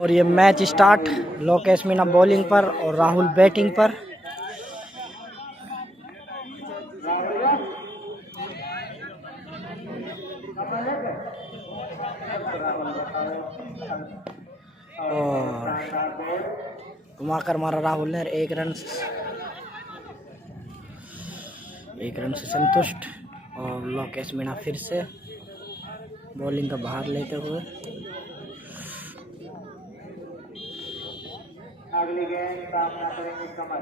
और ये match start. Lokesh Meena bowling पर और राहुल बैटिंग पर। और घुमाकर मारा राहुल ने, एक रन से संतुष्ट। और लोकेश मीना फिर से बॉलिंग का भार लेते हुए। अगली गेंद सामना करेंगे कमल।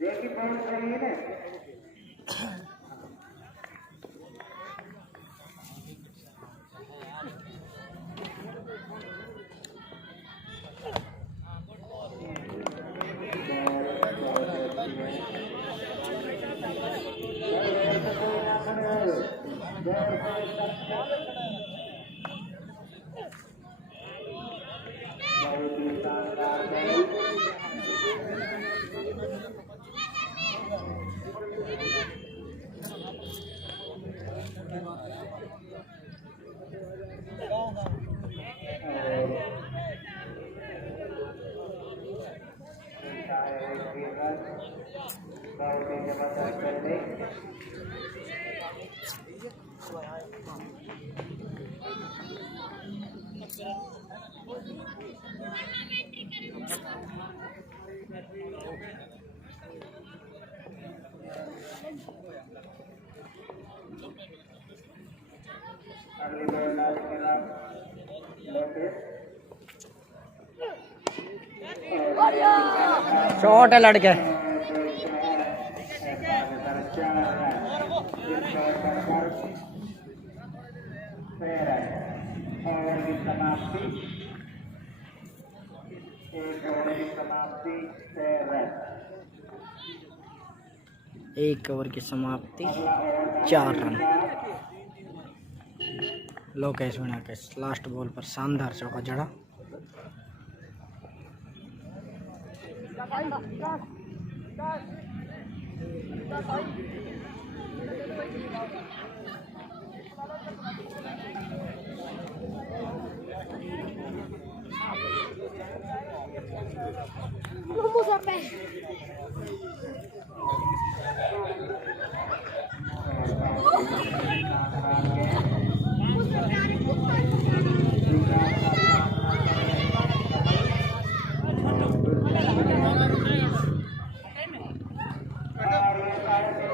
देखिए पहुंच रही है। अगली बॉल शॉट है लड़के। एक ओवर की समाप्ति 4 रन। लोकेश मीना के लास्ट बॉल पर शानदार चौका जड़ा।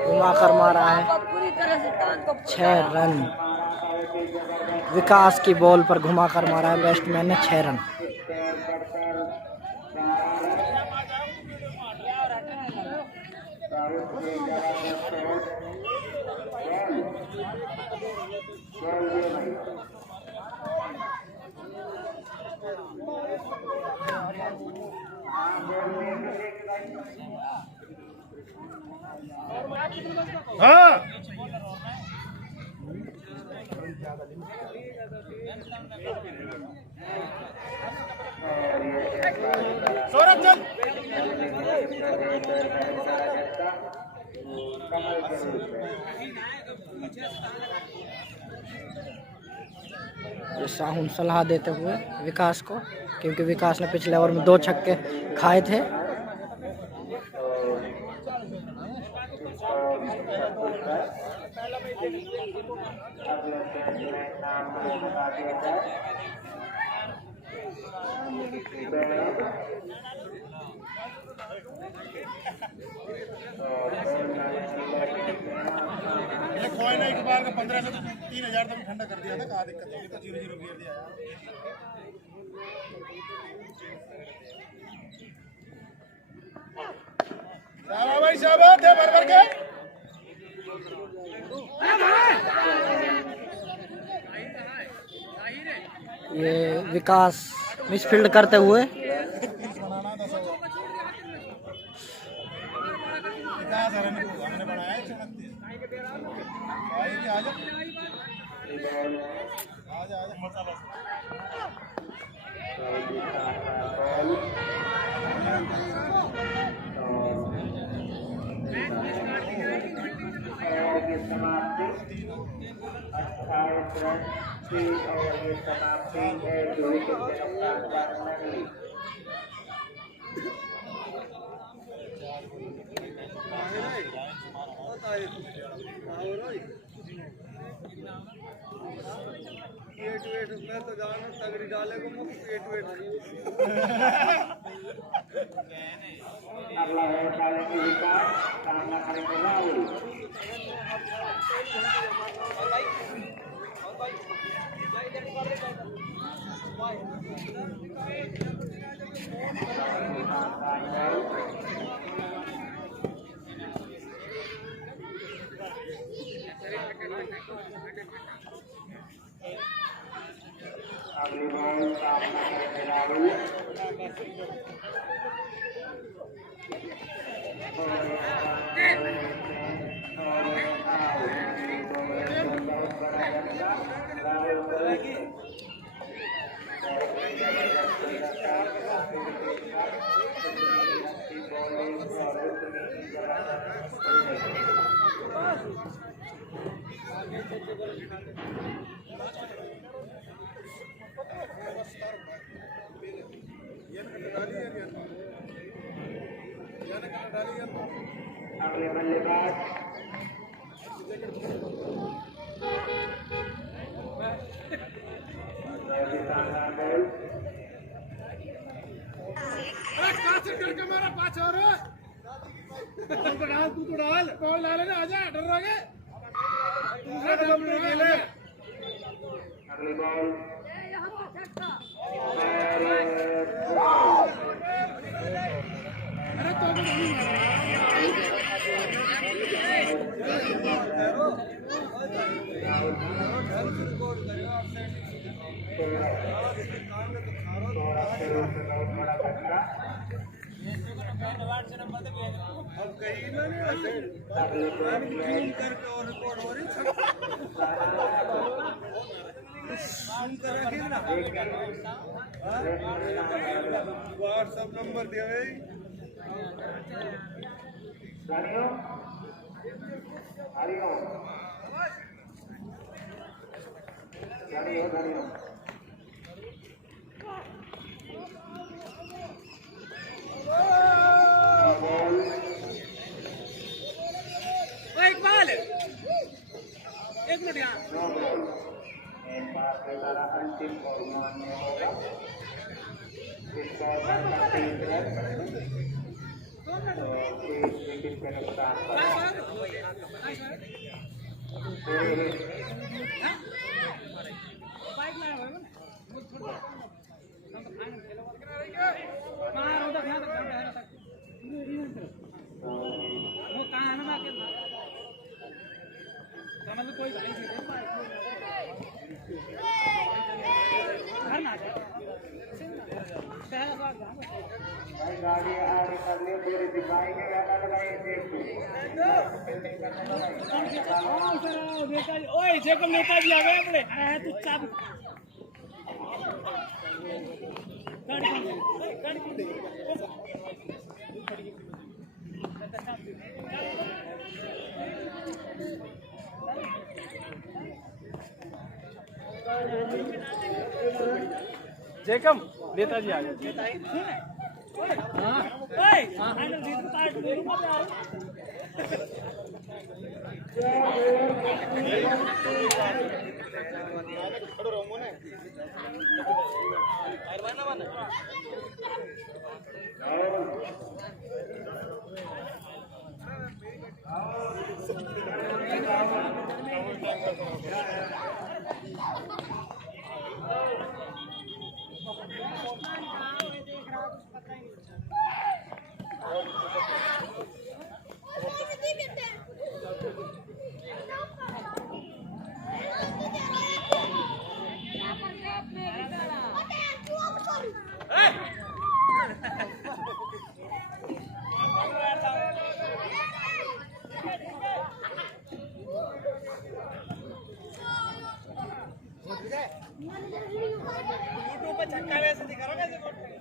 घुमाकर मारा है 6 रन। विकास की बॉल पर घुमाकर मारा है बैट्समैन ने 6 रन। हाँ सौरभ चल। साहुन सलाह देते हुए विकास को, क्योंकि विकास ने पिछले ओवर में 2 छक्के खाए थे। कोयना एक बार का 15 से 3000 तक ठंडा कर दिया था। कहाँ दिक्कत होगी तो 0-0 गिर दिया। शाबाश भाई शाबाश है भर के। ये विकास मिसफील्ड करते हुए हमने बनाया है 34। आजा मसाला 5 रन 3 ओवर की समाप्ति 1 विकेट के नुकसान पर नगली तो जाना तगड़ी डाले को अगला है डालेंगे विकास सामना करेंगे राहुल अगली बॉल सामना करेंगे राहुल अगले बल्लेबाज करके मारा 5 और तू तो डाल बॉल डाले ना आजा डर रहा अगली बॉल अरे तो व्हाट्सएप नंबर दिया है हरिओम एक मिनट यहाँ अंतिम बॉल मान्य होगा विकेट के नुकसान गाड़ी आगे कर ले पूरी दिखाएंगे गाना लगाएंगे ओए जेको नेताजी आ गए अपने तू चाबी जेकम नेताजी आ गए हाँ ओए फाइनल जीत का टाइटल ले लो यार खड़ो रहो मोने और बना बना यूट्यूब पर छक्का वैसे दिखा रहा है कैसे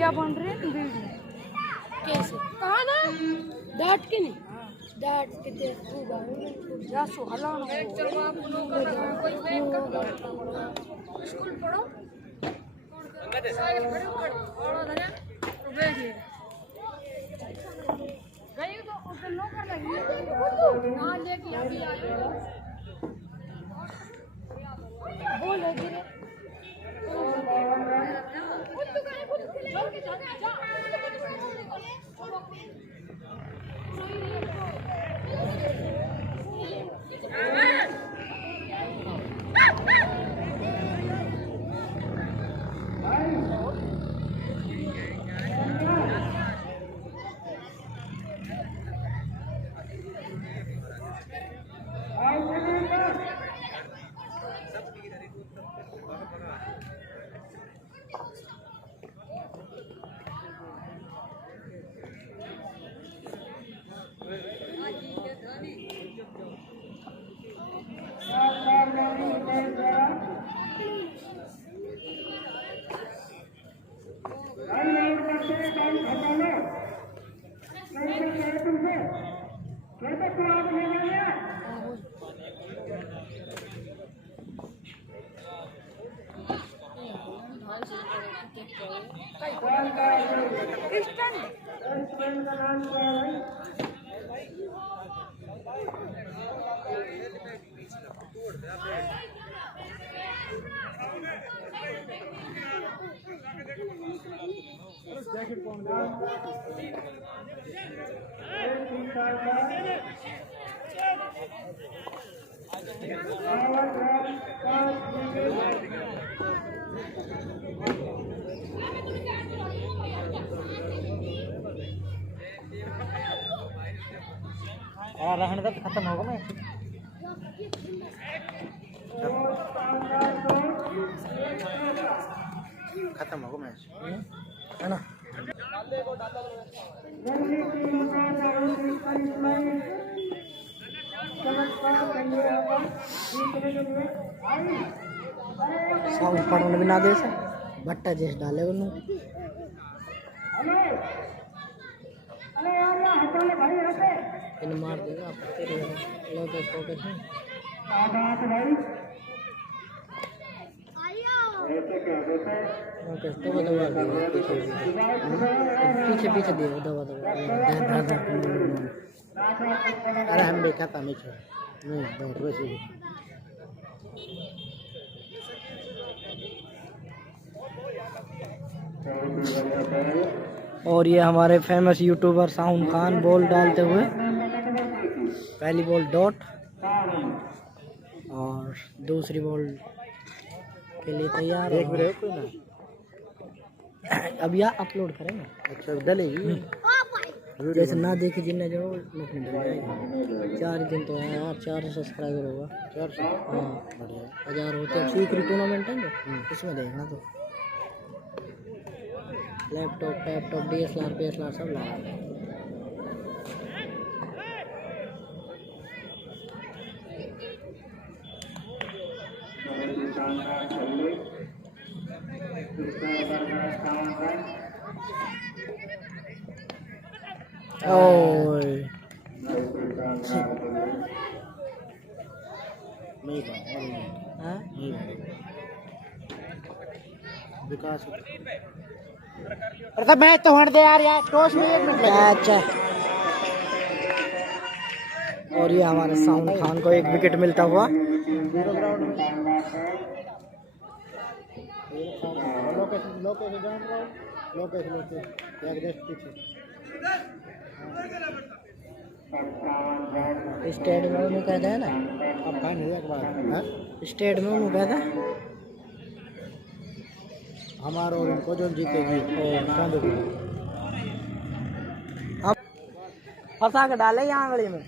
क्या बन रहे हैं वीडियो कैसे कहा ना डांट के नहीं डांट के दे तू जा सो हला ना चलो आप लोग कोई स्कूल पढ़ो साइकिल खड़े पढ़ो धरे तो बैठ ले गई तो उसे नौकर लगी हां लेके अभी आए बोलो गिरे Ayo, रहने दो, खत्म होगा मैं खत्म होगा मैच है ना। साउंड पढ़ने भी ना दे से बट्टा जैसे डाले उन्होंने इन मार देगा आप तेरे लोकेश फोकस में लोकेश तो दबा दे पीछे पीछे दे दबा दबा अरे हम भी खाता नहीं है नहीं बहुत वैसे और ये हमारे famous YouTuber sound Khan ball डालते हुए पहली बॉल डॉट और दूसरी बॉल के लिए तैयार एक मिनट कोई ना अब यह अपलोड करेंगे अच्छा डलेगी जैसे ना देखे जिन्हें जो अपने डल जाएगी 4 दिन तो है यार 400 सब्सक्राइबर होगा 400 हाँ बढ़िया 1000 होते हैं सीक्रेट टूर्नामेंट है ना इसमें देखना तो लैपटॉप DSLR सब लगा विकास अरे मैच तो होने दे यार टॉस में 1 मिनट अच्छा। और ये हमारे साउंड खान को 1 विकेट मिलता हुआ स्टेट में उन्होंने कहता है ना स्टेट में उन्होंने कहता है हमारा और उनको जो जीतेगी हम फंसा के डाले यहाँ गली में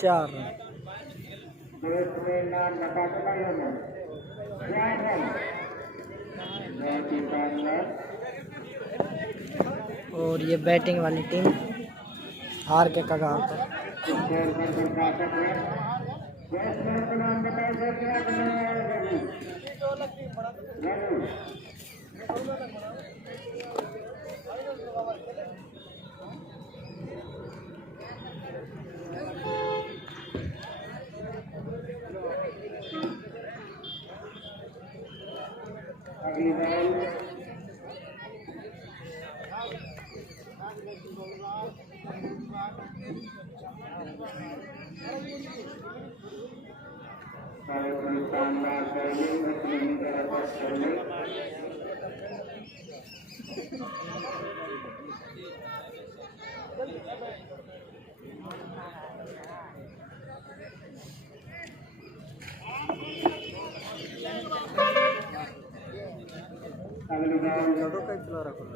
चार और ये बैटिंग वाली टीम हार के कगार पर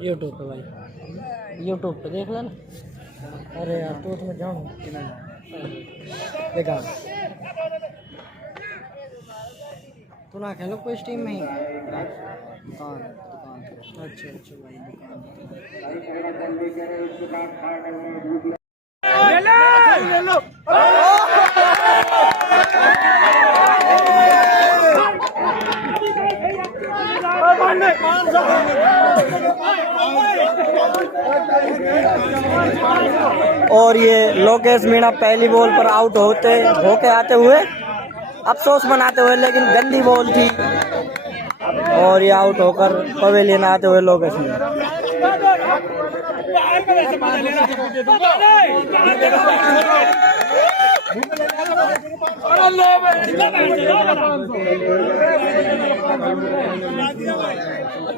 यूट्यूब पे भाई यूट्यूब पे देख लेना। अरे यार तो तुम्हें जाऊँ देखा तू ना खेलो कोई स्टीम में ही दुकान अच्छा अच्छा भाई और ये लोकेश मीणा पहली बॉल पर आउट होके आते हुए अफसोस मनाते हुए, लेकिन गंदी बॉल थी और ये आउट होकर पवेलियन आते हुए लोकेश मीणा।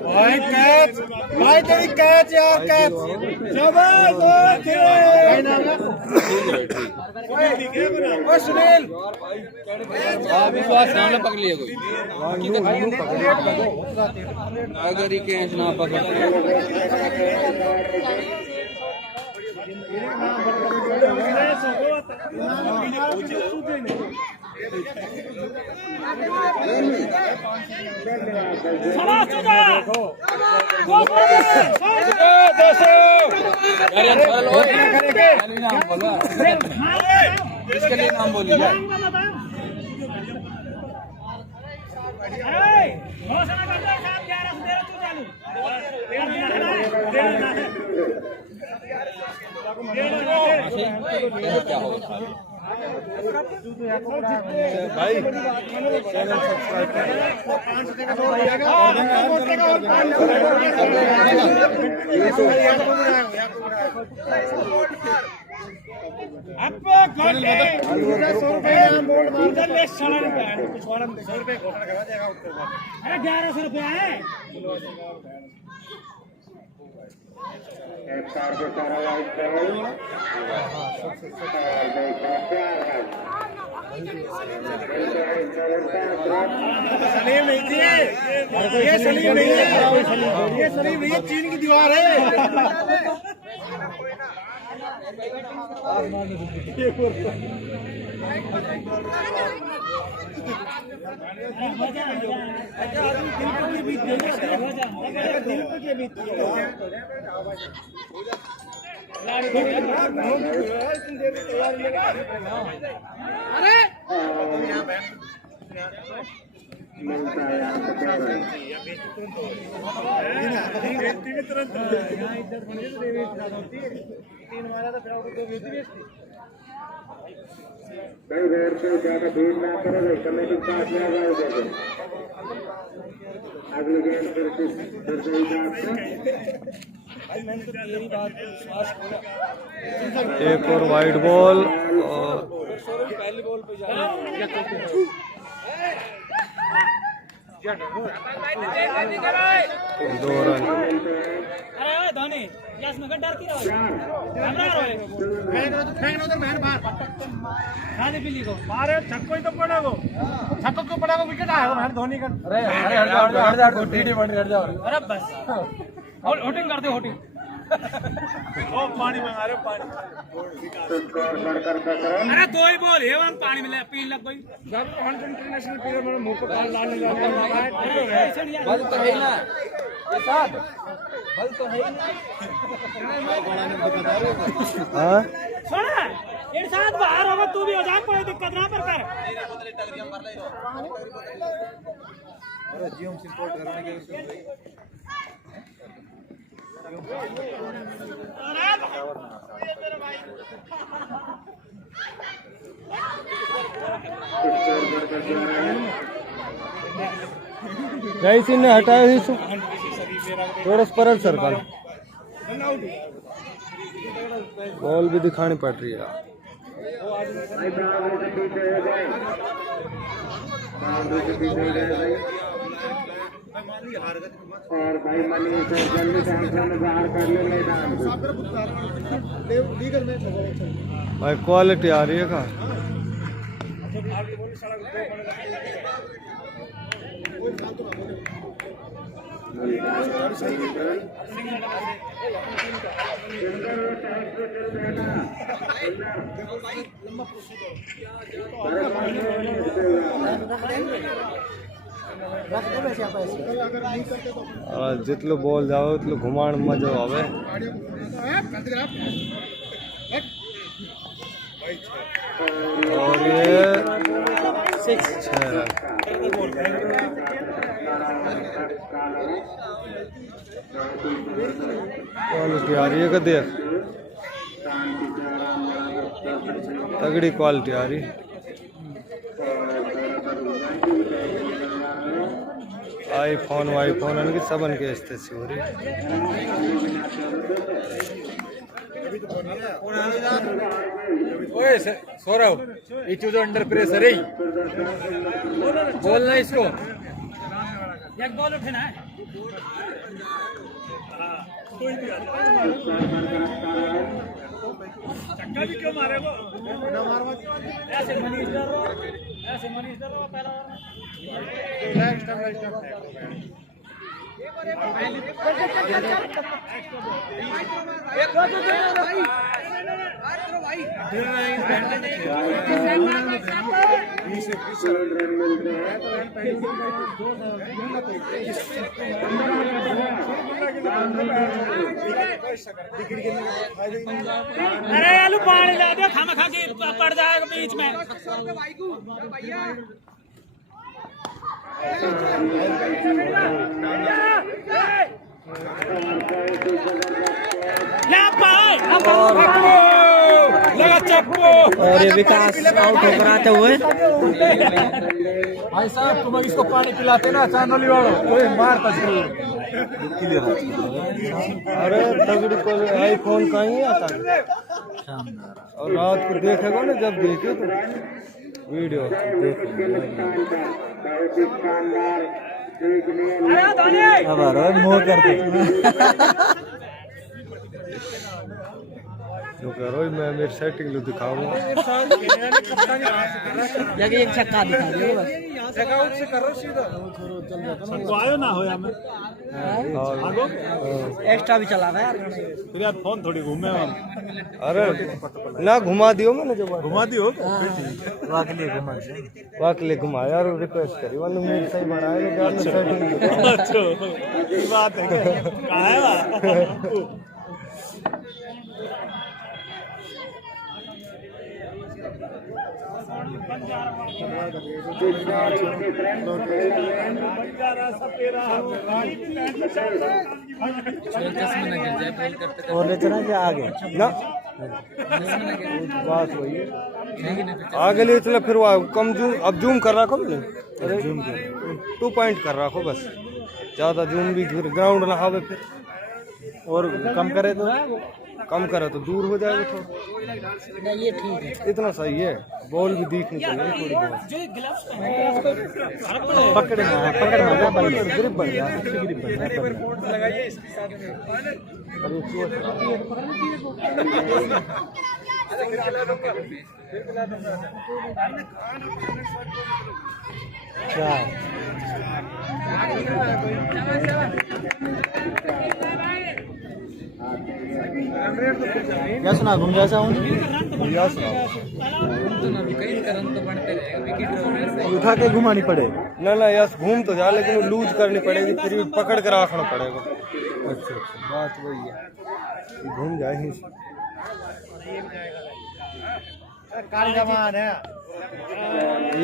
भाई कैच, भाई तेरी कैच यार, कैच सुनील विश्वास नाम पकड़ लिया कोई अगर ही कैच ना पकड़ इसके लिए नाम बोलिए क्या होगा भाई चैनल सब्सक्राइब सलीम नहीं थी ये, सलीम नहीं है, ये सलीम नहीं है, चीन की दीवार है। भाई रोड पे ज्यादा भीड़ ना करो, कमेटी पास ना जाओ। अगले गेम फिर सही एक और वाइड बॉल और पहली बॉल पे दो रन। अरे धोनी यस में डर की रहो खाने पीली को मारे छक्को ही तो पड़ा वो, छक्को क्यों पड़ा वो, विकेट आया वो धोनी का। अरे हट जाओ टीडी बन हट जाओ। अरे बस होटिंग कर दो, होटिंग पानी मंगा रहे पानी। अरे दो ही बोल है वहां पानी मिले पी लग गई इंटरनेशनल प्लेयर मेरे मुंह पे काल डालने लगा। बल तो है ना ये साहब, बल तो है ना। हां सुना एक साथ बाहर होगा तू भी हो जा, कोई दिक्कत ना पर कर। अरे जीएम सपोर्ट करने के जैसी ने हटाया ही थोड़ा परल सर्कल बॉल भी दिखानी पड़ रही है। और भाई मनीष जल्दी से बाहर कर ले मैदान भाई, क्वालिटी आ रही है कहाँ। जितलो बॉल जाओ उतलो घुमाण मजा आवे। और ये 6 रन। क्वालिटी आ रही है का देख, तगड़ी क्वालिटी आ रही। आईफोन वाईफोन इनकी सबन के स्थिति हो रही। ओए सौरभ, ये चूजा अंडर प्रेशर है, बोलना इसको। एक बॉल उठना है। चक्का भी क्यों मारे वो? ऐसे मनीष डर रहा, ऐसे मनीष डर रहा पहला अरे आलू पानी ला दो, खाना खा के पड़ जाएगा बीच में। और ये विकास आउट होकर आते हुए। भाई साहब तुम इसको पानी पिलाते ना चांदोली वालों तो ये मारता जरूर। अरे तगड़ी को आईफोन का ही आता है। और रात को देखेगा ना, जब देखे तो वीडियो मोह करते जो करो। मैं मेरी सेटिंग लो दिखाऊंगा। एक छक्का दिखा दियो बस। आयो ना हो या मैं एक्स्ट्रा भी चला रहा है फिर यार, फोन थोड़ी घूमे हम। अरे ना घुमा दियो, मैंने जो घुमा दियो वाकले घुमाया यार, रिक्वेस्ट करी वाले मेरे सही बनाए लोग यार। सेटिंग अच्छा ये बात है कहाँ है और ले चला जा आगे ना बात वही है। आगे ले चला फिर वो कम जूम, अब जूम कर रखो ना, 2 पॉइंट कर रखो बस। ज्यादा जूम भी फिर ग्राउंड ना हावे फिर, और कम करे तो दूर हो जाएगा थोड़ा। नहीं ये ठीक है, इतना सही है। बॉल भी दिखनी चाहिए थोड़ी बहुत। पकड़ना ग्रिप बन गया, ग्रिप बन क्या सुना घूम जैसा हूँ उठा के घुमानी पड़े ना ना यस घूम तो जा, लेकिन वो लूज करनी पड़ेगी, फिर भी पकड़ कर रखना पड़ेगा। अच्छा बात वही है, घूम जाए ही।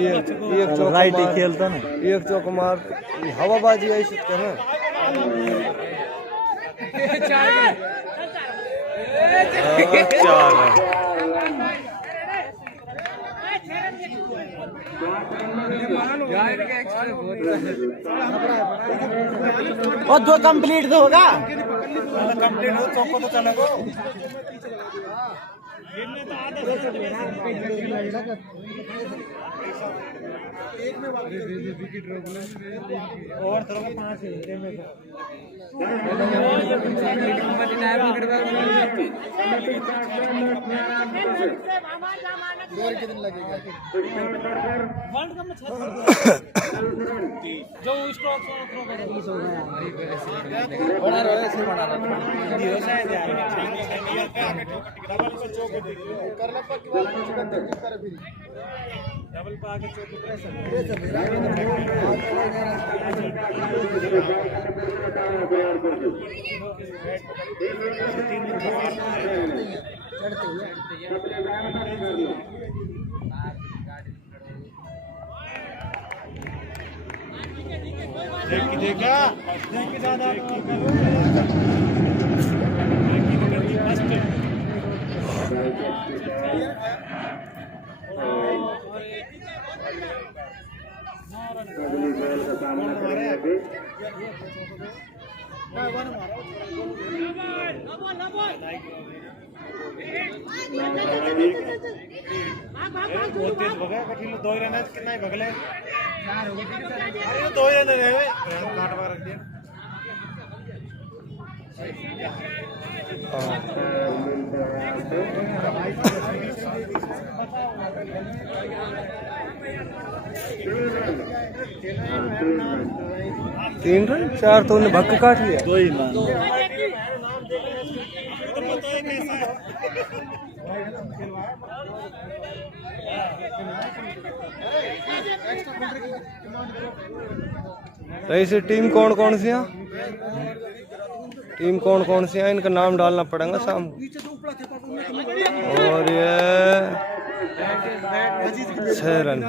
एक चौक राइट ही खेलता ना, एक चौक मार हवाबाजी ऐसी कहना। और 2 कंप्लीट तो होगा। कंप्लीट हो चौको तो चलेगा। और तरह का 5 में कितने लगेगा वर्ल्ड कप में 6 जो स्ट्रोक थ्रो कर बना रहा है ऐसे बना रहा है ये शायद यार डबल को चौक करना पर की बात चिकन तक कर फिर डबल पे आके चौक देखा देखी ज्यादा दो रन है कितना भगले अरे दो रन रहे काट मार रख दिया तीन रन 4 तो उन्हें भक्का काट लिया 2 ही मान तो ऐसे टीम कौन कौन सी है इनका नाम डालना पड़ेगा शाम को। और ये 6 रन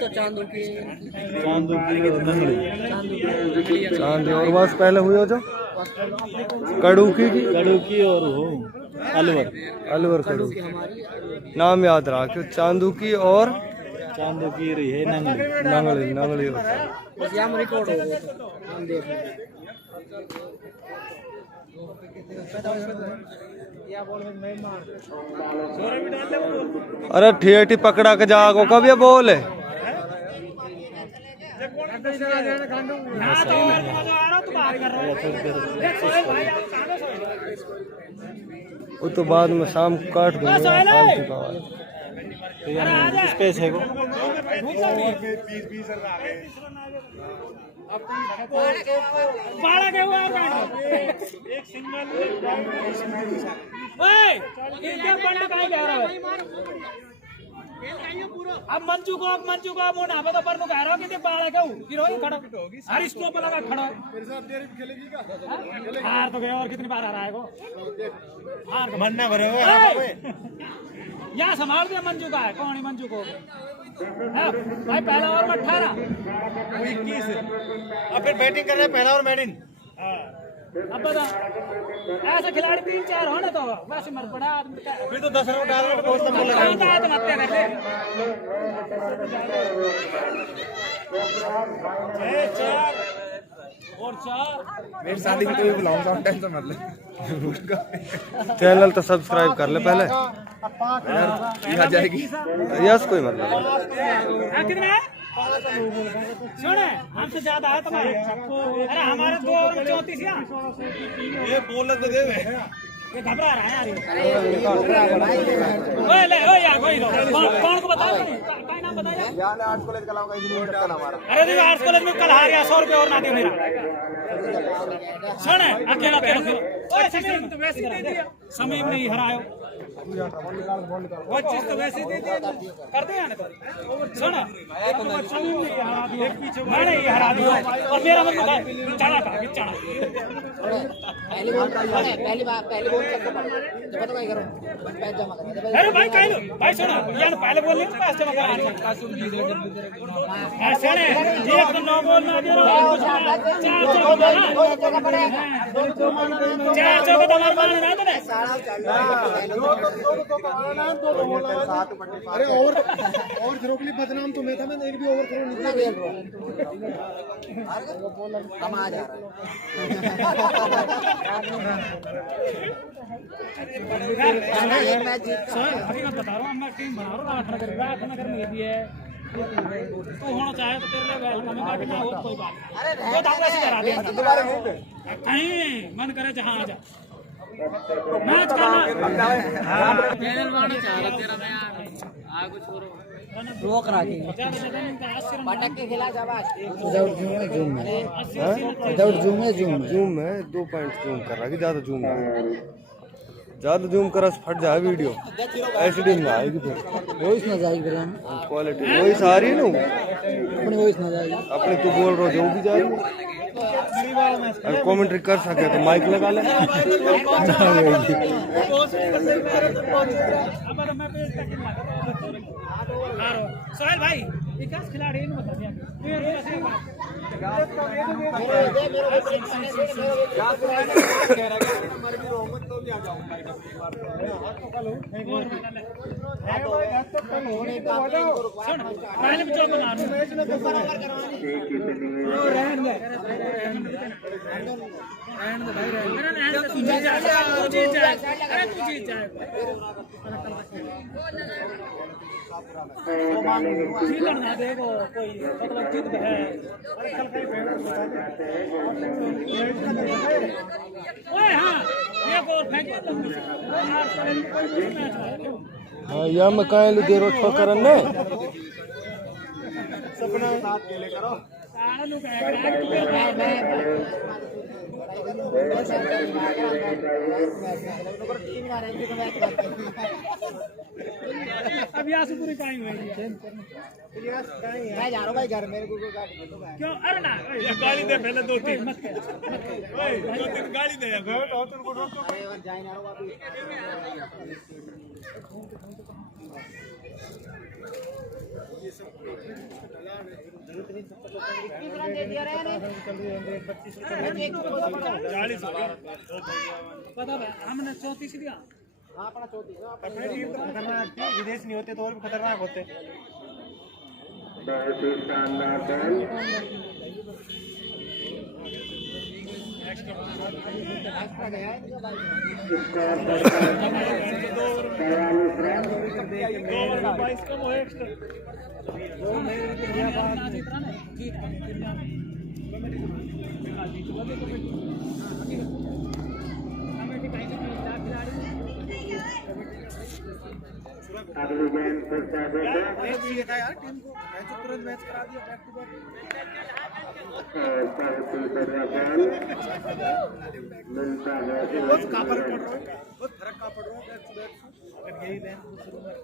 तो चांदू की चांदी और बस पहले हुई हो जो कड़ूकी और हो अलवर कड़ूकी नाम याद रखो चांदू की और चांदू की रही है नंगली बस यहाँ रिकॉर्ड हो गया हम देख रहे हैं अरे ठेठी पकड़ा के जागो कब ये बोल है वो तो बाद में शाम को काट दूंगा स्पेस है को एक सिंगल अब मंजू को मोना पे तो पर नु कह रहा कि बाड़ा के हीरो खड़ा हर स्टॉप पे लगा खड़ा मेरे साथ तेरी भी खेलेगी क्या हार तो गया और कितनी बार हारा है को हार मरना भरे हुए यहाँ संभाल दिया मंजू का है कौन है मंजू को भाई पहला ओवर में 18 21 अब फिर बैटिंग कर रहे हैं पहला और बैटिंग अब बता ऐसा खिलाड़ी 3-4 होने तो वैसे मर पड़ा आदमी का फिर तो 10 रन डाल रहे बहुत लंबा लगा तो हत्या कर ले 4 और 4 मेरी शादी में कोई बुलाऊंगा टेंशन मत ले चैनल तो सब्सक्राइब कर ले पहले आ जाएगी यस कोई मतलब कितने है सुने हमसे ज्यादा है तुम्हारे अरे हमारे 2 ओवर में 34 यहाँ ये बोल तो दे ये घबरा रहा है यार ओए ले ओए यार कोई कौन को बता क्या नाम बताया यार आर्ट्स कॉलेज का लाऊंगा इंजीनियर का हमारा अरे तो आर्ट्स कॉलेज में कल हार गया 100 रुपए और ना दे मेरा सुन अकेला ओए समीम तो वैसे ही दे दिया समीम नहीं हरायो वो चीज तो वैसे ही दे दिया कर दे यार सुन समीम ने हरा दिया मैंने ही हरा दिया और मेरा मतलब चढ़ा था चढ़ा पहली बॉल जब पता क्या करो पैसा जमा कर अरे भाई कह लो भाई सुनो यार पहले बोल नहीं पास जमा करा ऐसे ने एक तो 9 बॉल ना दे रहा 4 चौका तो हमारे मारने ना तो अरे ओवर थ्रो के लिए बदनाम तो मैं था, मैंने एक भी ओवर थ्रो नहीं खेल रहा। हम आ जा रहा अभी मैं बता रहा हूँ, मैं टीम बना रहा हूँ राठनगर में भी है, तो होना चाहे तो तेरे लिए वेलकम है, बाकी ना हो तो कोई बात नहीं। तो दादा से करा दे कहीं मन करे जहाँ आ जा मैच करना। चैनल वाला चाह रहा तेरा मैं आगे छोड़ो रोक रखी पटक के खिला जाबाज विदाउट जूम है जूम है 2 पॉइंट जूम कर रहा है, ज्यादा जूम है, ज्यादा जूम करा फट जाए वीडियो, एचडी में आएगी फिर वॉइस ना जाएगी फिर हम क्वालिटी वॉइस आ रही है ना, अपनी वॉइस ना जाएगी, अपने तू बोल रहा जो भी जाएगी। कमेंट्री कर सके तो माइक लगा ले। सोहेल भाई विकास खिलाड़ी ने बता दिया पहले भी जो बना जीतना देखो कोई मतलब जीत है। ओए हाँ एक और फेंक हाँ या मैं कहीं ले दे रो छो करन ने सपना साथ के ले करो अभी आंसू पूरी टाइम है मैं जा रहा हूँ भाई घर, मेरे को क्यों? अरे ना गाली दे पहले 2-3 मत कर, 2-3 गाली दे यार जाए ना वापस। पता है हमने 34 दिया। हाँ अपना 34 अपने टीम तो खतरनाक थी, विदेश नहीं होते तो और भी खतरनाक होते। यार टीम को तुरंत मैच करा दिया बैक टू बैक। बहुत कापर पड़ रहा है, बहुत फर्क का पड़ रहा है बैक टू बैक। अगर यही लें शुरू में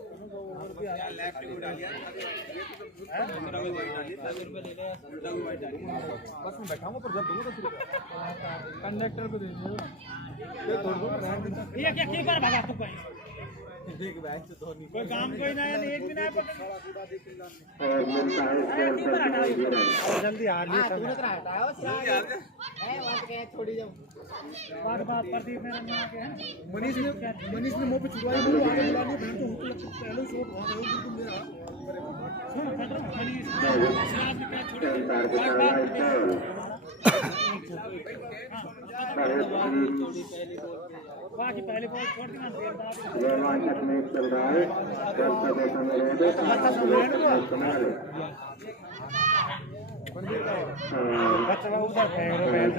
और भी आया लेफ्ट को डालिया बस में बैठा हूं, पर जब दूंगा तो कंडक्टर को दे दो ये तोड़ दो ये क्या कीपर भागा तू कहीं एक मैच तो धोनी कोई काम कोई ना है, एक भी ना है जल्दी हार लिया तूने तो हटाया है वहां पे छोड़ी जब बात प्रदीप ने रन के हैं। मनीष ने मुंह पे छुड़वाई, बोलो आगे बुला लिया बहन को हुक लगता पहले शॉट वहां गया बिल्कुल मेरा सुन कटर मनीष सिराज ने क्या छोड़ी बाकी पहले बॉल छोड़ दी ना रोमांचक मैच चल रहा है, दर्शकों का अनुरोध है बच्चा उधर फेंको बैठ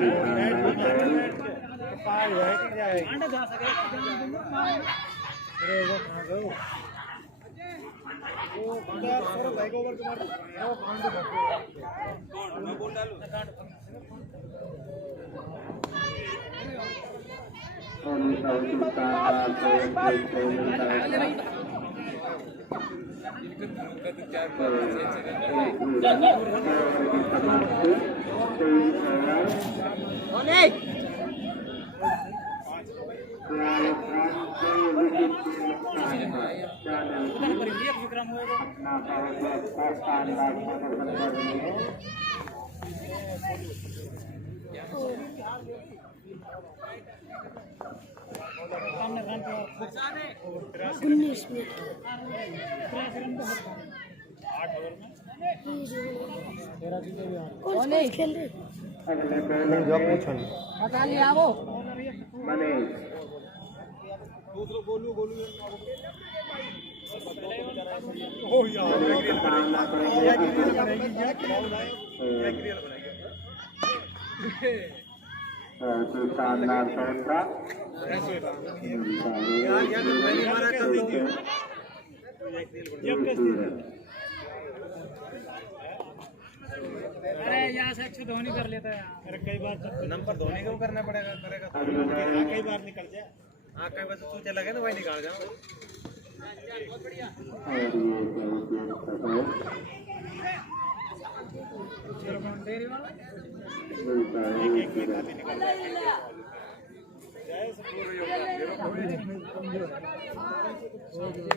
पार है कि जाए अंडा जा सके अरे वो कहां गए वो बंदा सर बैक ओवर के मार वो कांड मैं बोल डालूं विक्रम होएगा सामने रन पे 19 मिनट 83 रन पे 8 ओवर में कौन से खेल रहे अगले बॉलर हटा लिया वो मनीष सामना करेंगे शानदार शॉट था अरे यहाँ से अच्छा धोनी कर लेता है अरे कई बार नंबर धोनी को करना पड़ेगा करेगा कई बार निकल जाए हाँ कई बार तू चला गया ना वही निकाल जाओ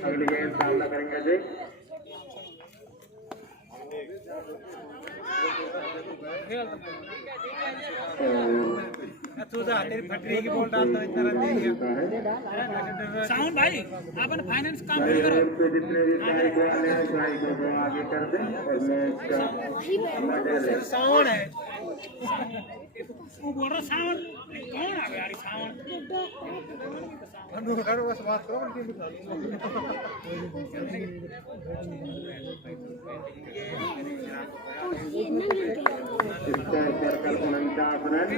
अगली गेंद सामना करेंगे जी तू तो तेरी फटरी की बॉल डालता है इतना रन दे दिया साउंड भाई अपन फाइनेंस काम नहीं करो जितने भी बाइक वाले हैं बाइक को आगे कर दें और मैच का मजा लें साउंड है वो बोल रहा साउंड कौन आ गया साउंड करो बस बात करो उनकी बिठा स्कोर पर 49 रन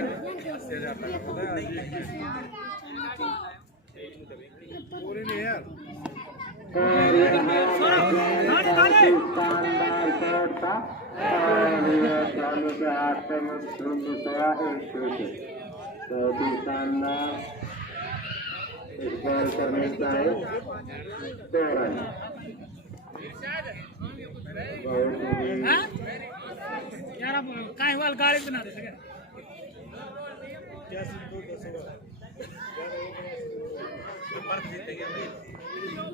पूरी नहीं यार और शानदार शॉट था और ये चालू के हाथ में धुंध गया एक शूट बहुत ही शानदार इस बॉल पर मिलता है 2 रन बहुत ही यार अब काहे वाल गाड़ी बना दे सके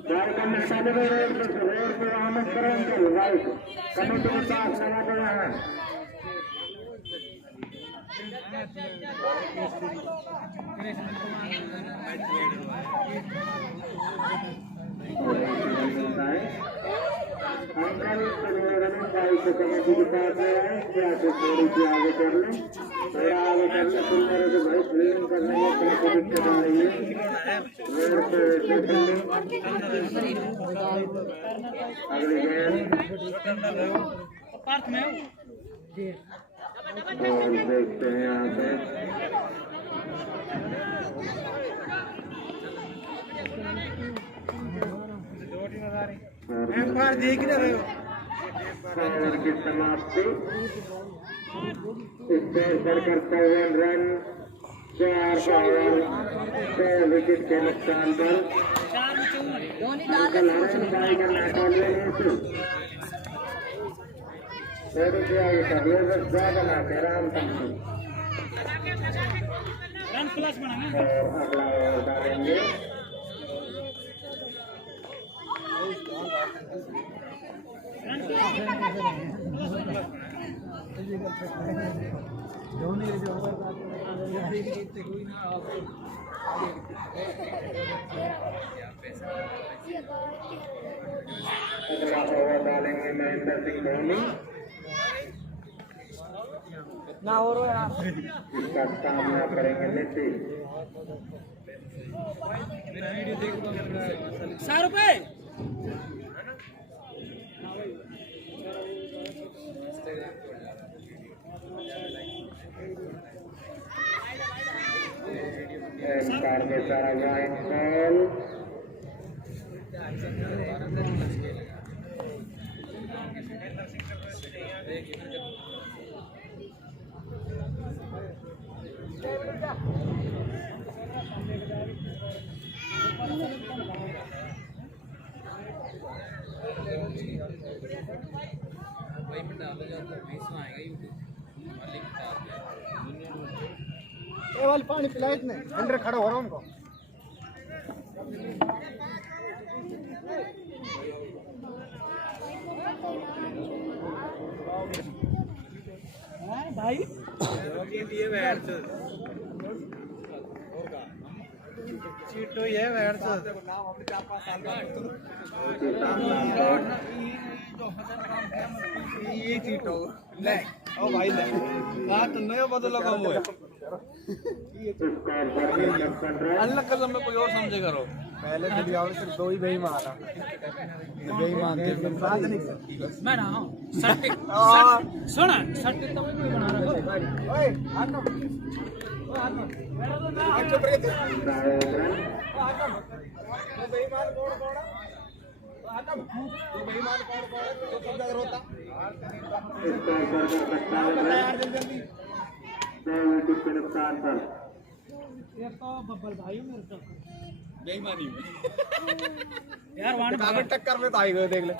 बॉल का निशान पे आमद करेंगे राइट कमेटी के पास लगा गया है अंकल रनिंग बाइक से कमेटी के पास गए हैं क्या से थोड़ी सी आगे कर लें थोड़ा आगे कर लें तुम मेरे को भाई ट्रेन करने में कोई दिक्कत नहीं है रोड पे देख लें अगली गेंद पार्क में और देखते हैं यहाँ पे एम्पायर देख ना रहे हो ओवर की समाप्ति स्कोर बढ़कर 54 रन 4 ओवर 6 विकेट के नुकसान पर अंकल हरण भाई का नाटा ले थोड़ी सी आगे कर लो बस ज्यादा ना आराम से रन प्लस बनाना और अगला ओवर डालेंगे अगला ओवर डालेंगे महेंद्र सिंह धोनी ना हो रहा इसका सामना करेंगे नीतीश 100 रुपए कार में सारा वाइट बॉल वाली पानी पिलाए इतने अंदर खड़ा हो रहा हूँ उनको भाई ये चिट्टू ही है बैठ तो ये चिट्टू ले ओ भाई ले हां तो नया बदल लगा हुआ है अल्लाह कसम में कोई और समझे करो पहले वीडियो में सिर्फ 2 ही बेईमान थे बात नहीं मैं ना सट्टी सुन सट्टी तो मैं बना रहा हूं ओए आनो चुप रहे थे तो बेईमान कौन है आदम तो बेईमान कौन है तो सब जगह रोता यार जल्दी ये तो बब्बल भाई मेरे तो बेईमानी में यार वाने कागज टक्कर में तो आई गए देख ले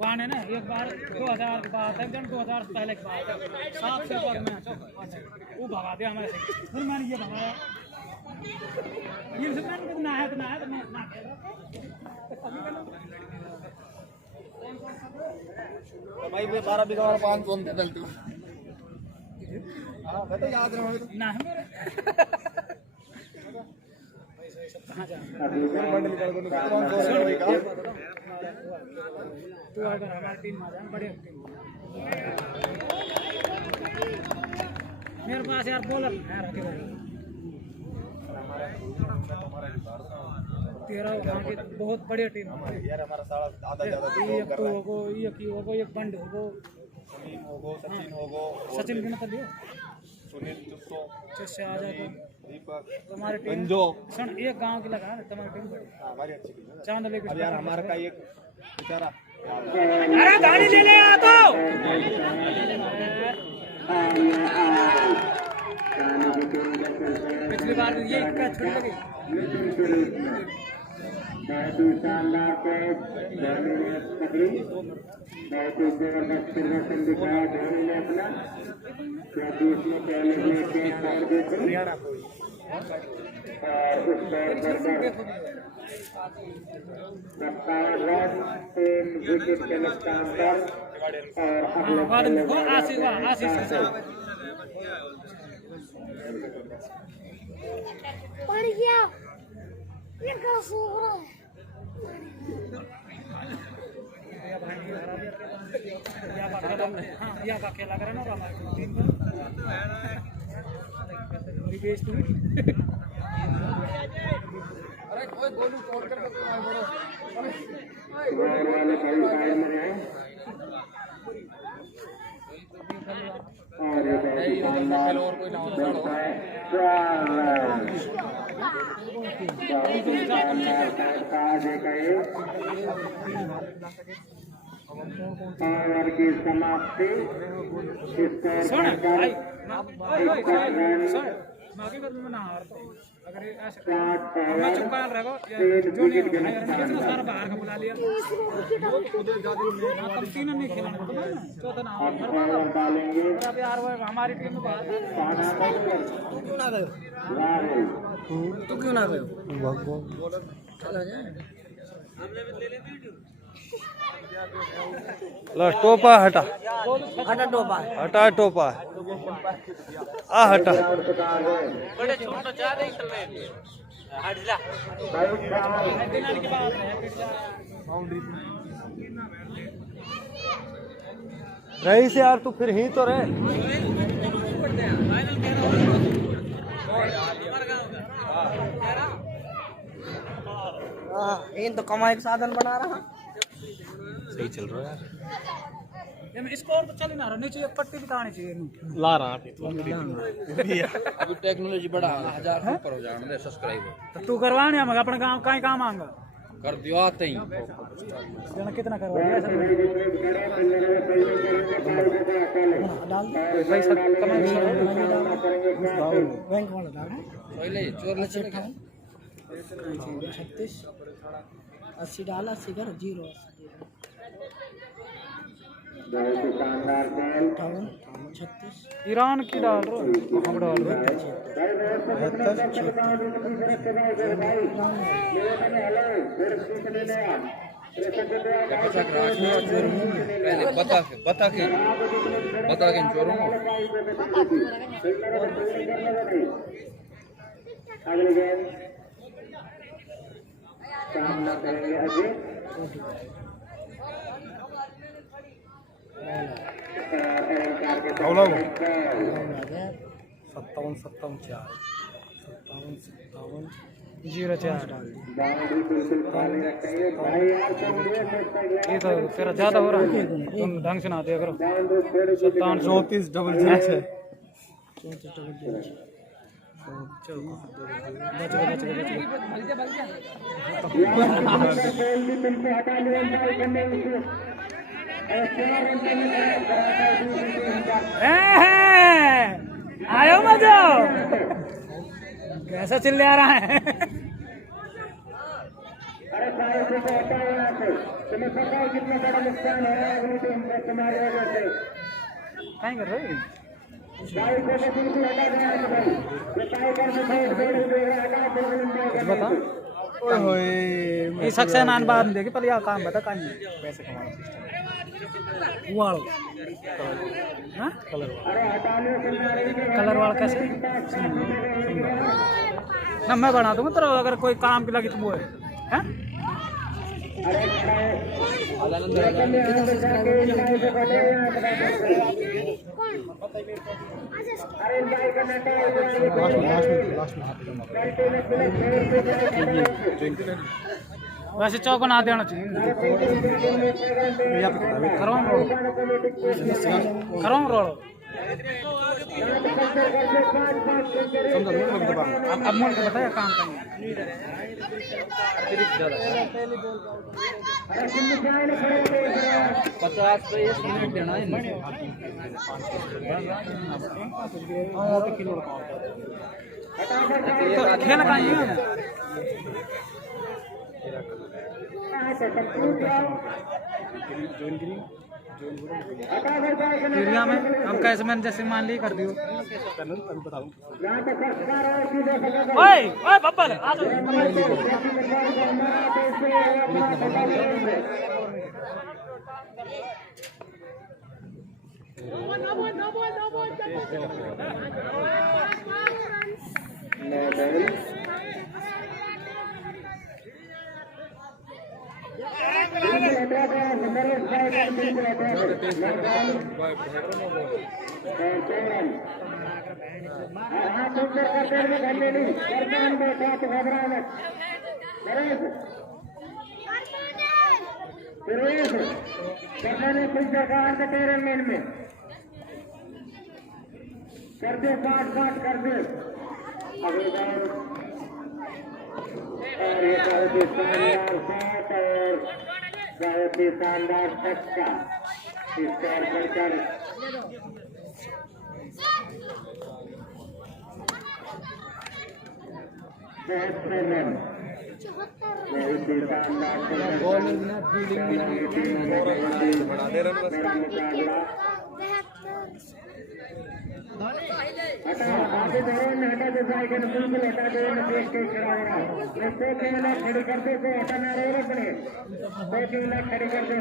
वाने ना एक बार 2000 के बाद एकदम 2000 पहले के बाद 7 से पर मैं वो भगा दिया हमारे से फिर मैंने ये भगाया ये से मैंने ना है तो मैं ना भाई ये 12 बीघा वाला 500 दे दल तू हां बेटा याद रहो ना है मेरे कहां जा मंडल कर दो 500 भाई का तू अगर हमारी टीम में आ जाए बड़े टीम मेरे पास यार बॉलर है रखे भाई तेरा वहाँ की बहुत बढ़िया टीम यार हमारा सारा आधा ज्यादा एक तो होगो एक बंड होगो सलीम होगो सचिन होगो सचिन भी मतलब लियो सुनील जुस्सो से आ जाएगा दीपक तुम्हारी टीम पंजो सुन एक गांव की लगा ना तुम्हारी टीम हमारी अच्छी टीम है चांद लेके अब यार हमारा का एक बेचारा अरे गाड़ी ले ले आ तो पिछली बार ये इक्का छुड़ी लगी बहुत ही शानदार कैच धोनी ने पकड़ी बहुत ही जबरदस्त प्रदर्शन दिखाया धोनी ने अपना क्योंकि इसमें पहले में कैच कर दी थी और उस दौर पर 57 रन 3 विकेट के नुकसान पर और अगले आशीष पड़ गया ये क्या सो रहा है या का खेला करे ना टीम का बेच तू अरे कोई गोलू छोड़ कर तो आए बोलो और वाले भाई साइड में रहे और ये खेल और कोई ना हो ओवर की समाप्ति सुन भाई मागे कर मैं ना हारता अगर ऐसे मैं चुप कर रहा जो नहीं कितना सारा बाहर का बुला लिया तुम तीनों नहीं खेलना चौथा ना डालेंगे अब यार वो हमारी टीम में बाहर तू क्यों ना गए चला जाए ला टोपा हटा हटा टोपा हटा टोपा आ हटा बड़े छोटा ज्यादा ही चल रहे हैं हट जा दिनाली की बात है रही से यार तू फिर ही तो रहे इन तो कमाई का साधन बना रहा सही चल रहा है ये मैं स्कोर तो चल ही ना रहा नीचे एक पट्टी बितानी चाहिए ला रहा अभी अभी टेक्नोलॉजी बढ़ा 1000 से ऊपर हो जाएगा सब्सक्राइबर तो तू करवाने हम अपने गांव का ही काम आऊंगा कर दियो आते ही जना कितना करवा दिया सब पैसा कमाई बैंक वाला डाल पहले चोर ले चले 36 80 डाला 80 कर 0 बहुत ही शानदार खेल 36 ईरान की डाल रहा हम डाल रहे पहले बता के चोरों अगले गेम सामना करेंगे अजय। बोलो। 57-57-4 बाउंड्री बिल्कुल खाली रखेंगे भाई यार, ये तो तेरा ज्यादा हो रहा है, तुम ढंग से ना दिया करो। 34 डबल 06 हटा लिया करने आयो मजा कैसा चिल्ले आ रहा है। अरे सारे से हटा यहाँ से, तुम्हें पता है कितना बड़ा नुकसान है अगली टीम को तुम्हारे वजह से। कहीं कर रहे भाई को तो बिल्कुल हटा गया है भाई, ये टाइगर में बहुत बड़ी दे रहा है, बता ये सक्सेस नान बाद में देखी पर यार काम बता कहीं पैसे कमाना सिस्टम वालो हाँ कलर वाला कैसे ना मैं बना दूंगा तेरा, अगर कोई काम की लगी तो वो है हैं? वैसे चौक ना देना चाहिए। करो रोल अब मोल के बताया काम करेंगे अतिरिक्त ज्यादा 50 मिनट देना है खेल का एरिया में हम कैसे मैंने जैसे मान ली कर दियो। ओए ओए बब्बल आ जाओ। कर दे पाठ कर दे और ये बहुत ही शानदार शॉट और बहुत ही शानदार छक्का स्कोर करकर रन बहुत ही शानदार आगे बढ़ो न हटा दे जाएगा न बिल्कुल हटा दे न देख के खड़ा हो रहा है तो केवल खड़ी कर दे तो हटाना रहेगा अपने तो केवल खड़ी कर दे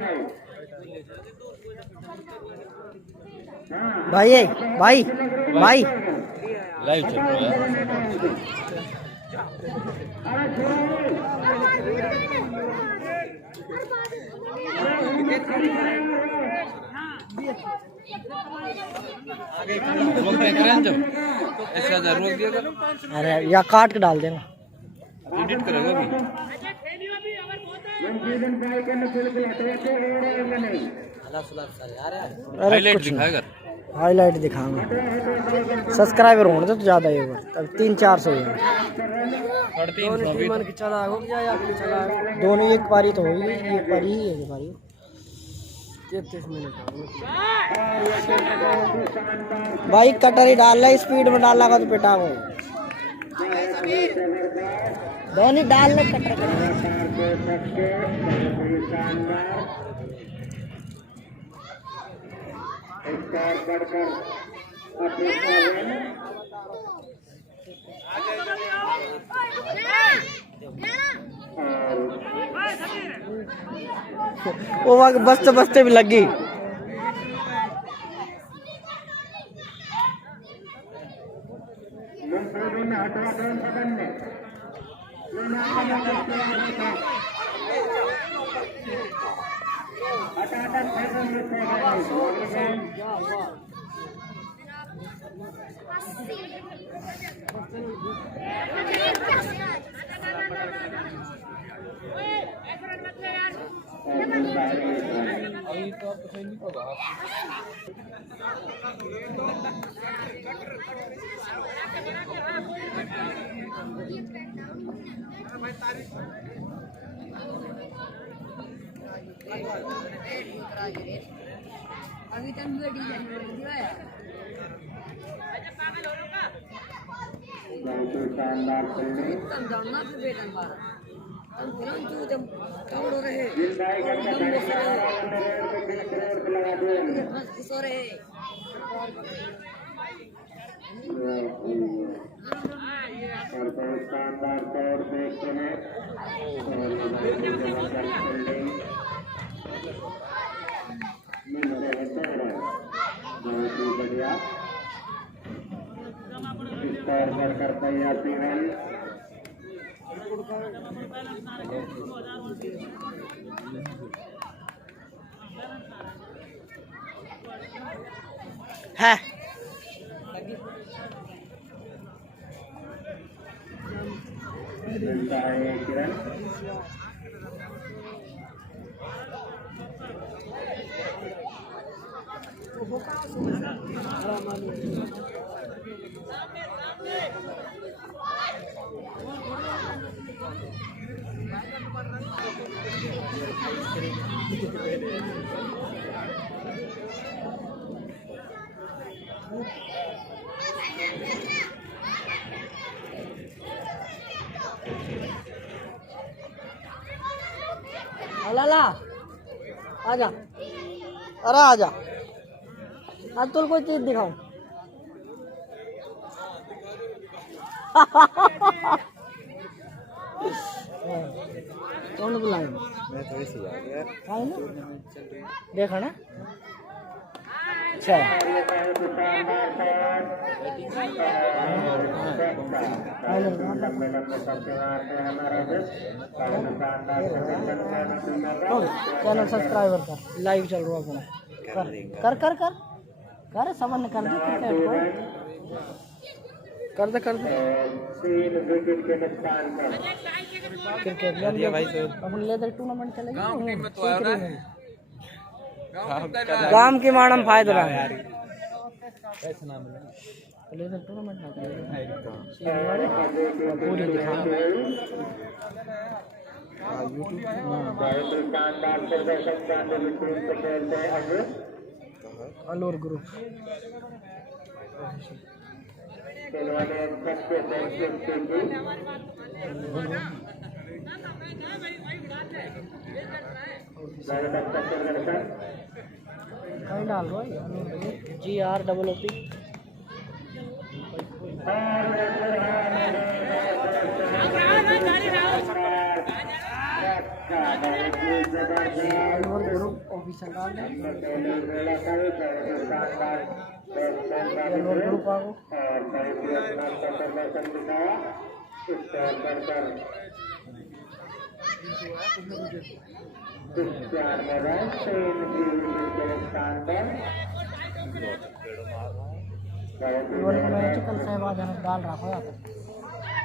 भाई भाई भाई लाइव चल रहा है। अरे या काट के डाल देना एडिट करेगा भी हाईलाइट दिखाएगा हाईलाइट दिखाऊंगा सब्सक्राइबर होने तो ज़्यादा ही होगा तब 300-400 ही दोनों एक पारी तो हुई एक पारी ही एक पारी 33 मिनट भाई कटर ही डाल रहा स्पीड में डाल लगा तो बेटा को दोनों डाल लो कटर वो वहाँ बचते बचते भी लगी हटा अभी तक शानदार फील्डिंग और बहुत शानदार तौर देखते हैं और फील्डिंग मिल रहे हैं बहुत ही बढ़िया स्कोर कर तैयार रन है मिलता है एक रन लाला आजा, अरे आजा, आज तो कोई चीज दिखाऊं। कौन बुलाए? मैं तो ऐसे ही आ गया। हाँ ना? देखा ना? अच्छा। चैनल सब्सक्राइबर कर, लाइव चल रहा अपना। कर कर कर कर समझ कर दे क्रिकेट को, कर दे 3 विकेट के नुकसान पर क्रिकेट भाई अपन लेदर टूर्नामेंट चलेगा गांव की मानम फायदा रहा यार लेदर टूर्नामेंट ना चलेगा पूरी दिखा शानदार प्रदर्शन करने में टीम को खेलते हैं अभी अलूर ग्रुप खिलवाड़े सबसे बेहतरीन टीम बहुत अच्छा प्रदर्शन कहीं डाल रहा है GROOP ग्रुप ऑफिसर डाल ग्रुप आगो प्रदर्शन दिखाया चिकन सहबाज डाल रहा है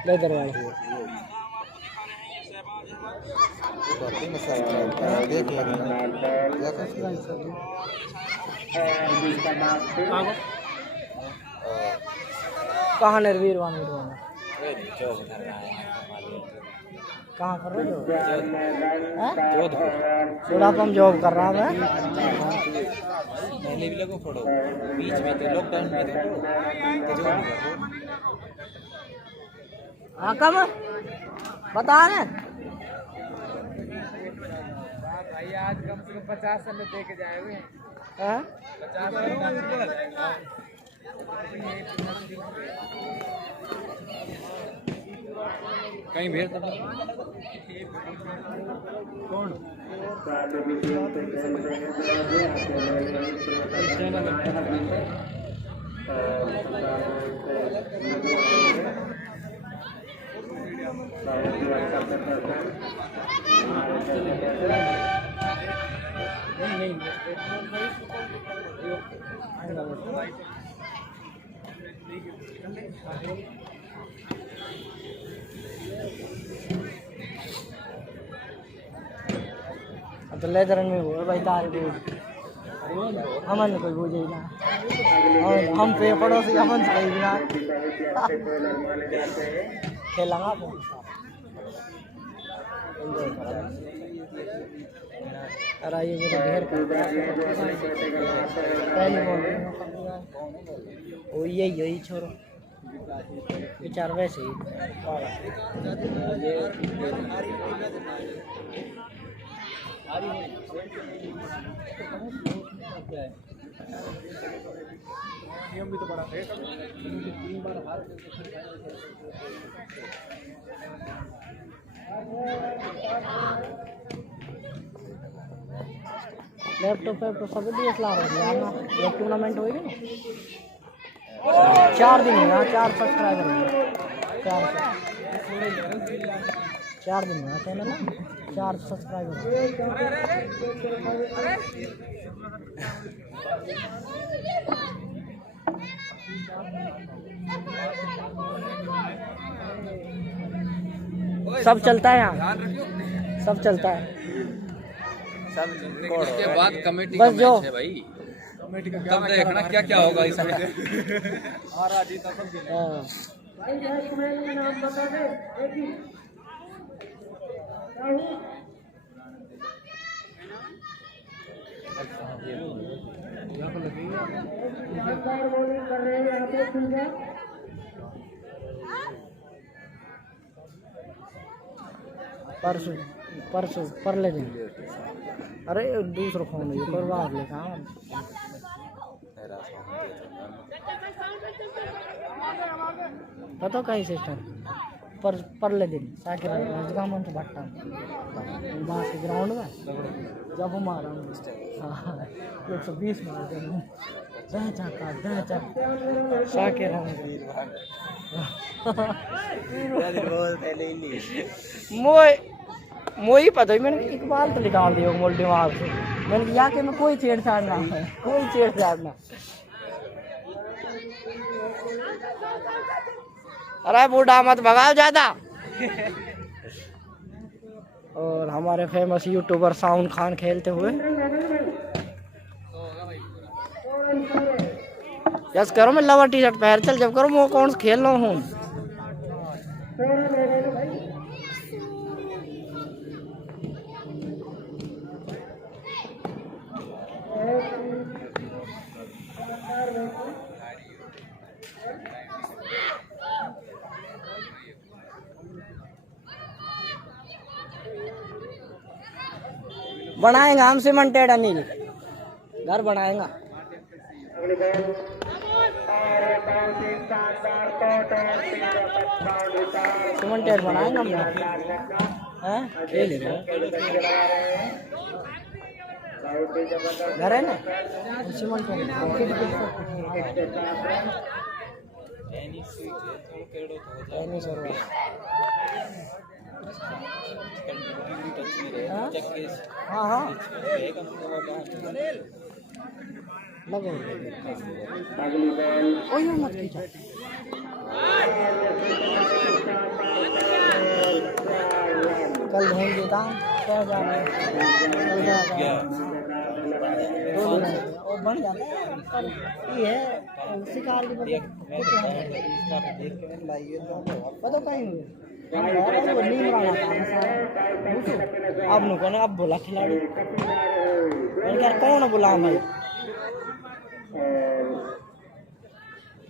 लेदर वाला कहाँ निर्वीरवान कहाँ कर रहे हो थोड़ा कम जॉब कर रहा है पहले भी लगो फोड़ो बीच में तो लॉकडाउन में तो हाँ कम बता रहे भाई आज कम से कम 50 रन दे के जाएंगे हैं 50 कहीं भेज दो कौन अब तो लेदर में हो भाई तार को हमन कोई बुझे ना और हम पे पड़ोसी हमन से कोई ना खेलेंगा तो अरे ये मेरे ढेर पहले वो यही छोरो विचार वैसे ही नियम भी तो बड़ा है। लैपटॉप पे सब DSLR हो गया ना ये टूर्नामेंट होएगी ना 4 दिन हुआ 4 सब्सक्राइबर हुए 4 दिन हुआ चैनल ना 4 सब्सक्राइबर सब चलता है यहाँ सब चलता है उसके बाद कमेटी बस जो है भाई, तब देखना क्या क्या होगा इसमें। परसों परले दिन अरे दूसरा फोन है करवा ले काम पता कहीं सिस्टम परले दिन साकिर राजगामन से भट्टा वहाँ से ग्राउंड में जब मारा 120 मार दे साकिर मोई पता ही मैंने इकबाल तो निकाल दिया मोल दिमाग से मैंने किया कि मैं कोई छेड़छाड़ ना है कोई छेड़छाड़ ना। अरे बूढ़ा मत भगाओ ज्यादा। और हमारे फेमस यूट्यूबर साउंड खान खेलते हुए यस करो मैं लवर टी शर्ट पहन चल जब करो वो कौन से खेल रहा हूँ। बनाएगा हम सीमेंटेड अनिल घर बनाएगा सीमेंटेड बनाएगा हम हैं खेल घर है ना सीमेंटेड हाँ हाँ लगो ओयो मत खींचा कल ढूंढ देता क्या जा रहा है और बन जाता है ये है शिकार की पता कहीं अब नु कौन अब बोला खिलाड़ी मैंने कौन बोला भाई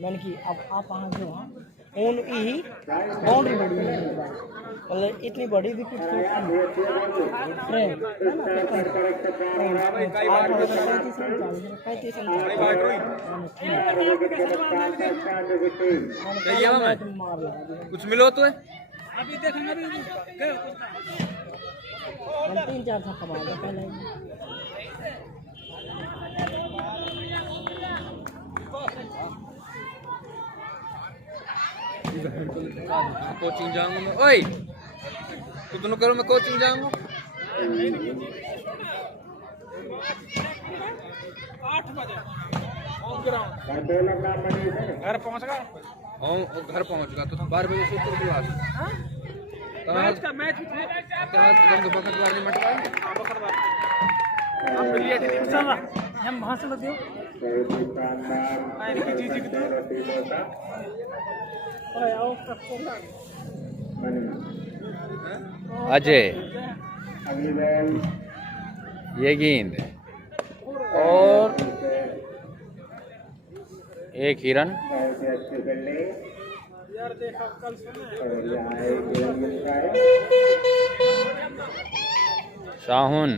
मैंने कि अब आप वहाँ जो उन ही बाउंड्री बड़ी मतलब इतनी बड़ी भी कुछ ट्रेन कुछ मिलो तो अभी देखेंगे अभी 3-4 था कमा गया पहले कोचिंग जाऊंगा मैं। ओए तू दोनों करो, मैं कोचिंग जाऊंगा। 8 बजे घर पहुंच गए। हाँ घर पहुंच गया तो 12 बजे से ऊपर बुला ली। मैच का मैच भी थे। आप लिए थे चल रहा हम भाषण दियो आई की जी जी दो आओ सबको अजय ये गेंद और एक हिरन। यार देखा कल सुना शाहुन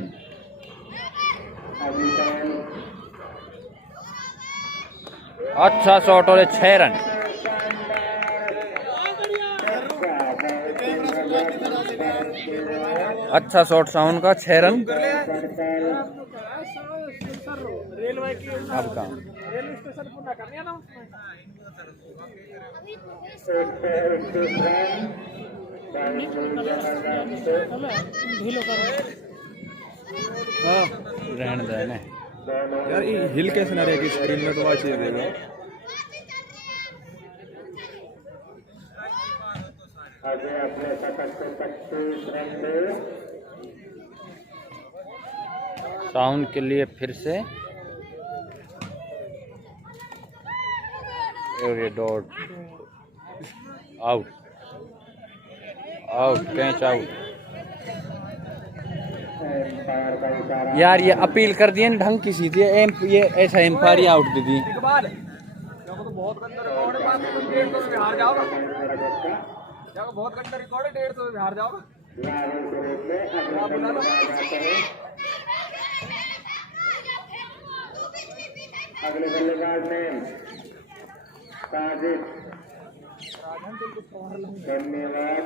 अच्छा शॉट और 6 रन। अच्छा शॉट शाहुन का 6 रन। रेलवे की अब काम रेलवे स्टेशन पूरा करने ना ढीलो कर रहने दे ना यार ये हिल कैसे ना रहेगी स्क्रीन में तो वहाँ चाहिए देगा। शाहुन के लिए फिर से और ये dot out out catch out. यार ये अपील कर दिए ना ढंग की सीधी ये ऐसा एम्पायर आउट दे दी। बहुत गंदा रिकॉर्ड है, 150 में हार जाओगा। बहुत गंदा रिकॉर्ड है, 150 में हार जाओगा। अगले बल्लेबाज ने साजिद धन्यवाद।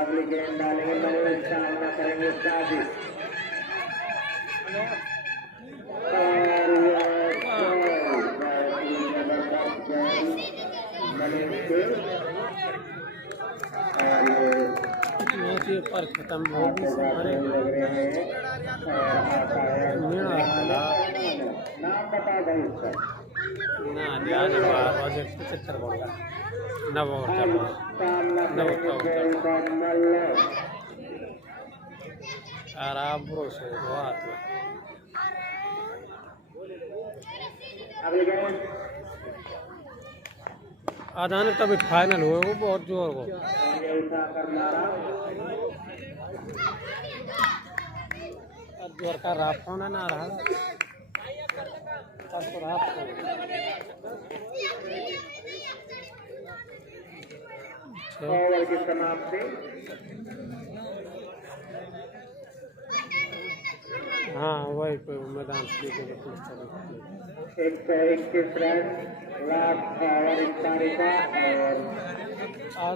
अगली गेंद डालेंगे मनोज, सामना करेंगे साजिद पर खत्म हो गई सारे लग रहे हैं। नाम बता दें इसका ना ध्यान प्रोजेक्ट 75 बोला नव और आराम से बात अगली गेंद आधान तभी फाइनल हुए वो बहुत जोर को जोर का रात होना ना रहा रात ओवर की समाप्ति। हाँ वही कोई मैदान 121 रन लास्ट ओवर इफ्तारी का और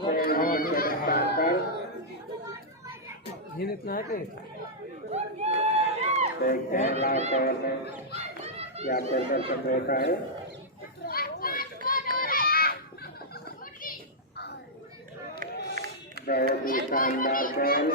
इतना है कि देखते हैं लास्ट ओवर में क्या प्रदर्शन होता है। बहुत ही शानदार बॉल।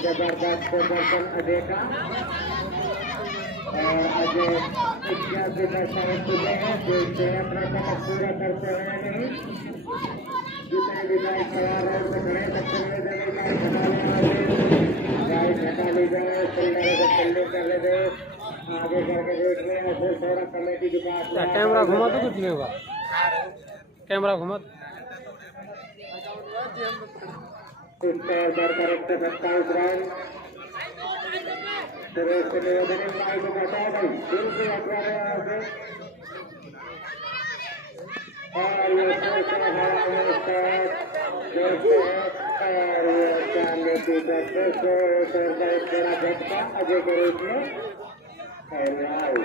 जबरदस्त प्रदर्शन अजय का और अजय इत्यादि दर्शन चुके हैं जो इसे अपना काम पूरा करते हैं नहीं। जितने भी बाइक सवार है उसे खड़े सकते हुए बाइक हटा ली जाए, चलने को चलने कर ले दे आगे करके देख ले। फिर थोड़ा कमेटी के पास कैमरा घुमा तो कुछ नहीं होगा। कैमरा घुमा इस पर करेक्ट 27 रन। सुरेश के निवेदन में बाइक को बचा गई बिल्कुल अखबार और ये फिर से हवा में जैसे और ये सामने की तरफ से एक बहुत बड़ा झटका अजय के रूप में और आउट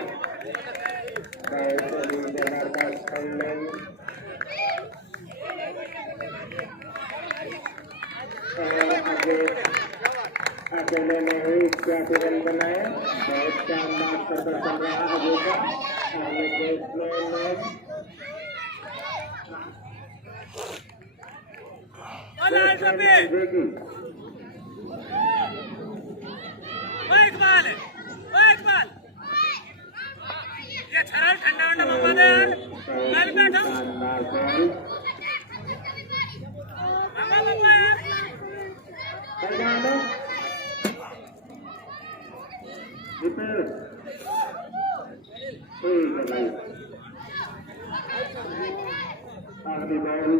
बहुत ही जबरदस्त फील्डिंग अकेले ने ही 81 रन बनाए बहुत शानदार प्रदर्शन रहा अजय का आगे बैट्समैन में ये छराल ठंडा ठंडा मम्मा दे यार मैं भी बैठा मम्मा मम्मा यार आखिरी बॉल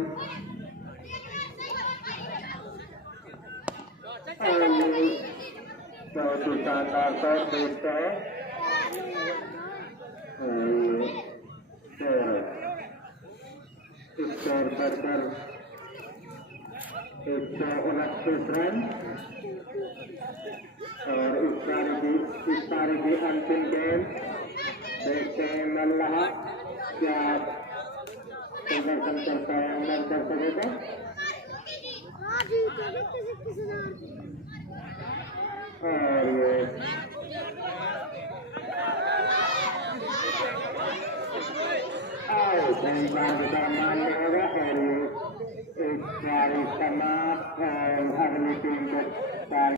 बहुत ही शानदार शॉट देखता है स्कोर बढ़कर 129 रन और इस पारी की अंतिम गेम देखते हैं मल्लाह क्या प्रदर्शन करता है अमल कर सकेगा और ये कई बार मान्य होगा और ये एक पारी समाप्त और अगली टीम को